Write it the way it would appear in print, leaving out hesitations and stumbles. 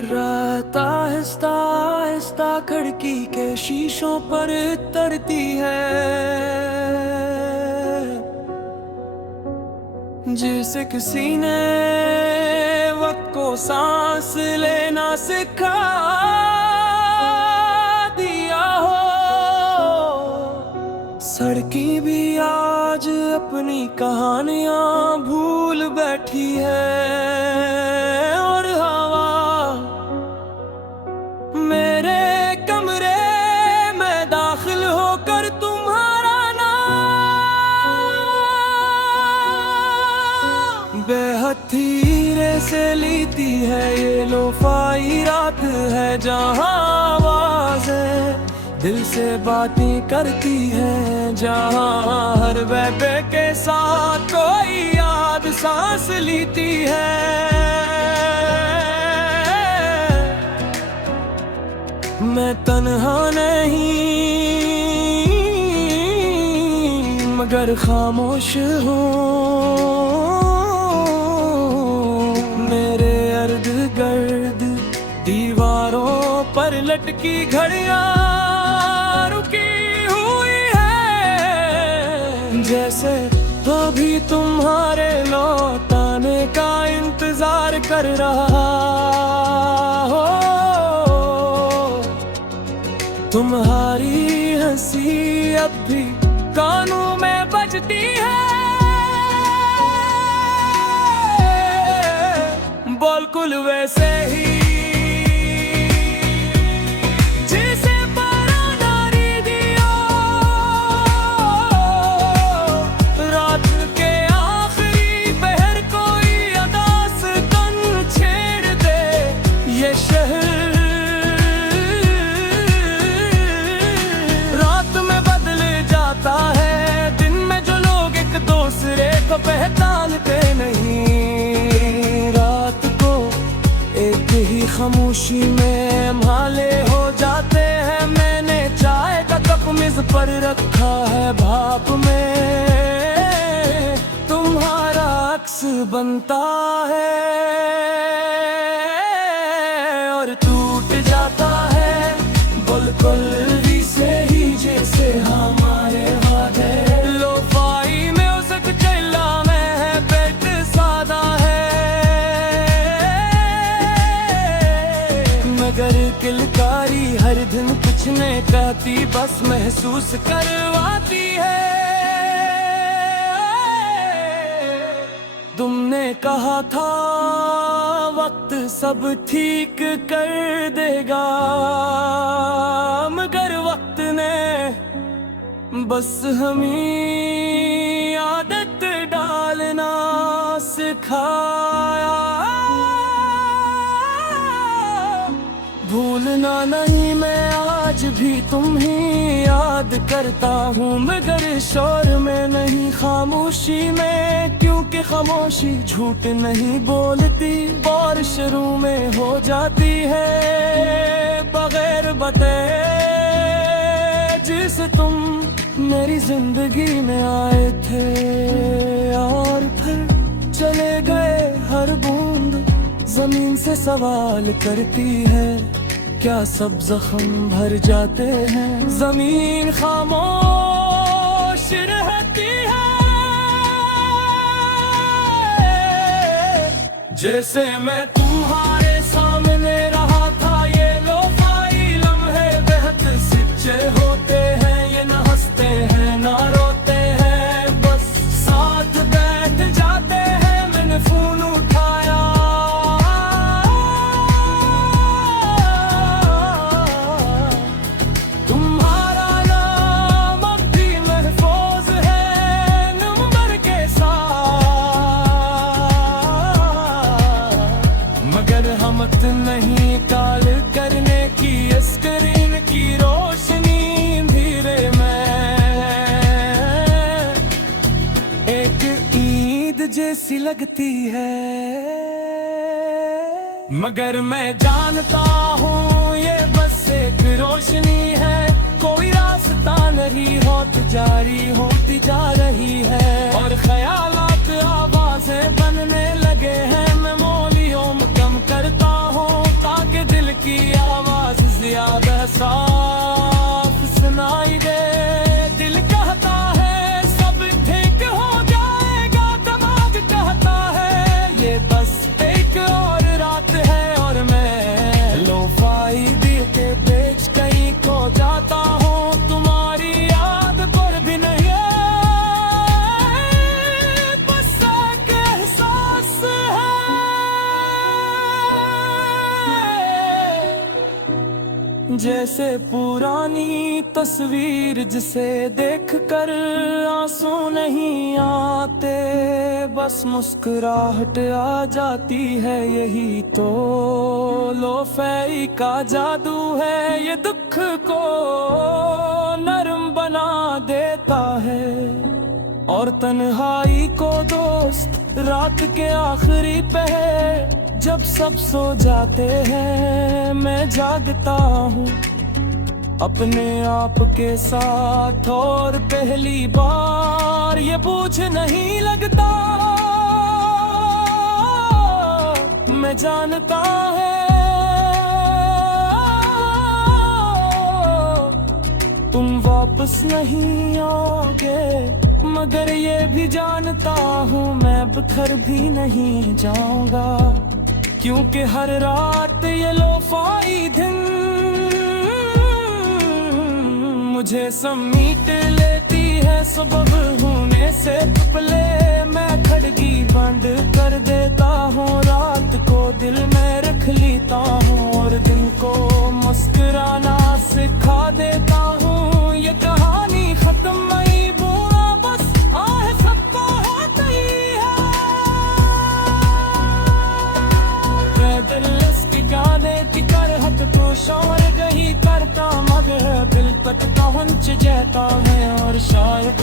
रात आहिस्ता आहिस्ता खिड़की के शीशों पर तरती है, जिसे किसी ने वक्त को सांस लेना सिखा दिया हो। सड़की भी आज अपनी कहानियां भूल बैठी है, और हवा मेरे कमरे में दाखिल होकर तुम्हारा नाम बेहद धीरे से लीती है। ये लोफाई रात है जहां आवाज़ें दिल से बातें करती है, जहां हर बेबे के साथ कोई याद सांस लेती है। मैं तन्हा नहीं मगर खामोश हूँ, मेरे इर्द गिर्द दीवारों पर लटकी घड़ियां रुकी हुई है, जैसे अभी तुम्हारे लौटाने का इंतजार कर रहा हो। तुम्हारी हंसी अब भी कानों में बजती है, बिल्कुल वैसे ही जैसे परानारी दियो। रात के आखिरी पहर कोई अदास कन छेड़ दे, ये शहर है दिन में जो लोग एक दूसरे को पहचानते नहीं। रात को एक ही खामोशी में भाले हो जाते हैं। मैंने चाय का कप मेज पर रखा है, भाप में तुम्हारा अक्स बनता है और टूट जाता है, बिल्कुल से ही जैसे हमारे वादे। लोफाई म्यूजिक चला में है, बेट सादा है मगर किलकारी हर दिन कुछ ने कहती, बस महसूस करवाती है। तुमने कहा था वक्त सब ठीक कर देगा, मगर वक्त ने बस हमें आदत डालना सिखाया। भूलना नहीं, मैं आज भी तुम्हें याद करता हूँ, मगर शोर में नहीं खामोशी में, क्योंकि खामोशी झूठ नहीं बोलती और शुरू में हो जाती है बगैर बताए। जिसे तुम मेरी जिंदगी में आए थे और फिर चले गए, हर बूंद जमीन से सवाल करती है, क्या सब जख्म भर जाते हैं? जमीन खामोश रहती है, जैसे मैं तुम्हारे सामने रहा था। ये लोफाई लम्हे बेहद सच्चे होते हैं, ये न हंसते हैं न रोते हैं, बस साथ बैठ जाते हैं। मैंने फोन उठाया, तुम्हारा नाम अब भी महफूज है नंबर के साथ, मगर हिम्मत नहीं काल करने की स्क्रीन की रोशनी धीरे में एक ईद जैसी लगती है। मगर मैं जानता हूँ ये बस एक रोशनी है, कोई रास्ता नहीं, होती जा रही है और ख्यालात आवाजें बनने लगे हैं। मैं मोलियों में कम करता हूँ ताकि जैसे पुरानी तस्वीर जिसे देखकर आंसू नहीं आते, बस मुस्कुराहट आ जाती है। यही तो लोफई का जादू है, ये दुख को नरम बना देता है और तन्हाई को दोस्त। रात के आखिरी पहर जब सब सो जाते हैं, मैं जागता हूँ अपने आप के साथ और पहली बार ये बोझ नहीं लगता। मैं जानता है तुम वापस नहीं आओगे, मगर ये भी जानता हूँ मैं बिखर भी नहीं जाऊंगा, क्योंकि हर रात ये लोफाई दिन मुझे समीट लेती है। सुबह होने से पहले मैं खिड़की बंद कर देता हूँ, रात को दिल में रख लेता हूँ और दिन को मुस्कुराना सिखा देता हूँ। ये कहानी खत्म नहीं बुरा, बस आहे सबको होती है। दिलस की गाने की करहत तो शौर गही करता, मगर दिल तक पहुँच जाता है और शायद